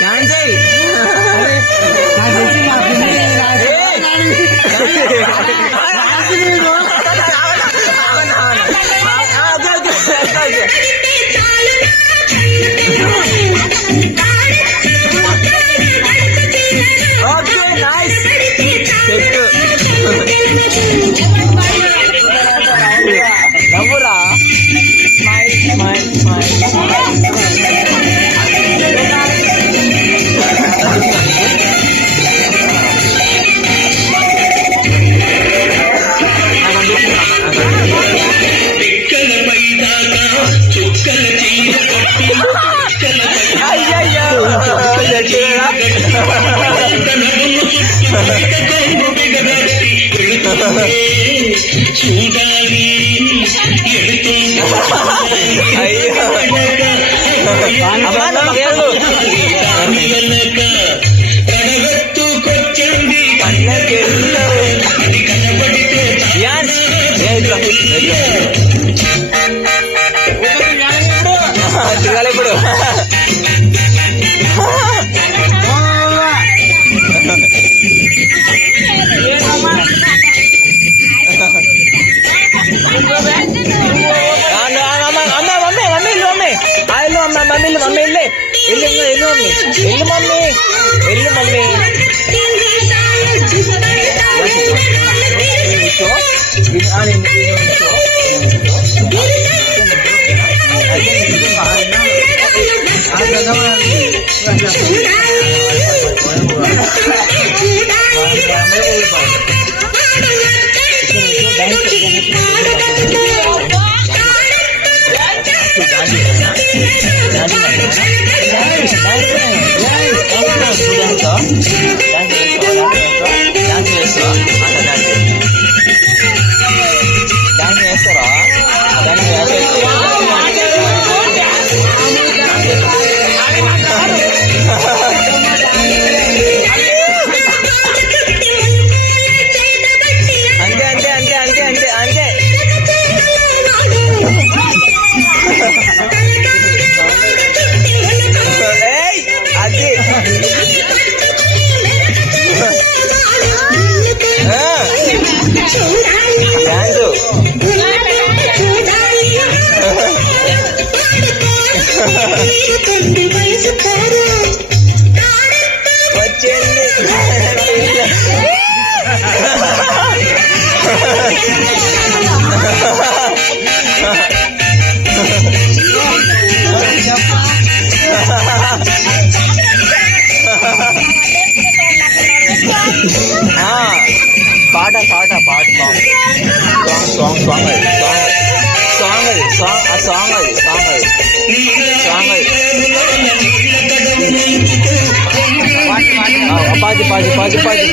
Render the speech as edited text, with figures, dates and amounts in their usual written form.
dance నవ్వురా smile smile అయ్యయ్యో చూడాలి కడగట్టుకొచ్చింది అది కనబడితే తిరగాలి ఇప్పుడు మమ్మీ వేస్తారా అంతే అంతే అంతే అంతే అంతే అంతే అది డాన్సు వచ్చింది పాట పాట పాట సాంగ్ సాంగ్ అది సాంగ్ అది సాంగ్ ఆ సాంగ్ అది సాంగ్ అది సాంగ్ అది పాది పాది పాది పాది పాది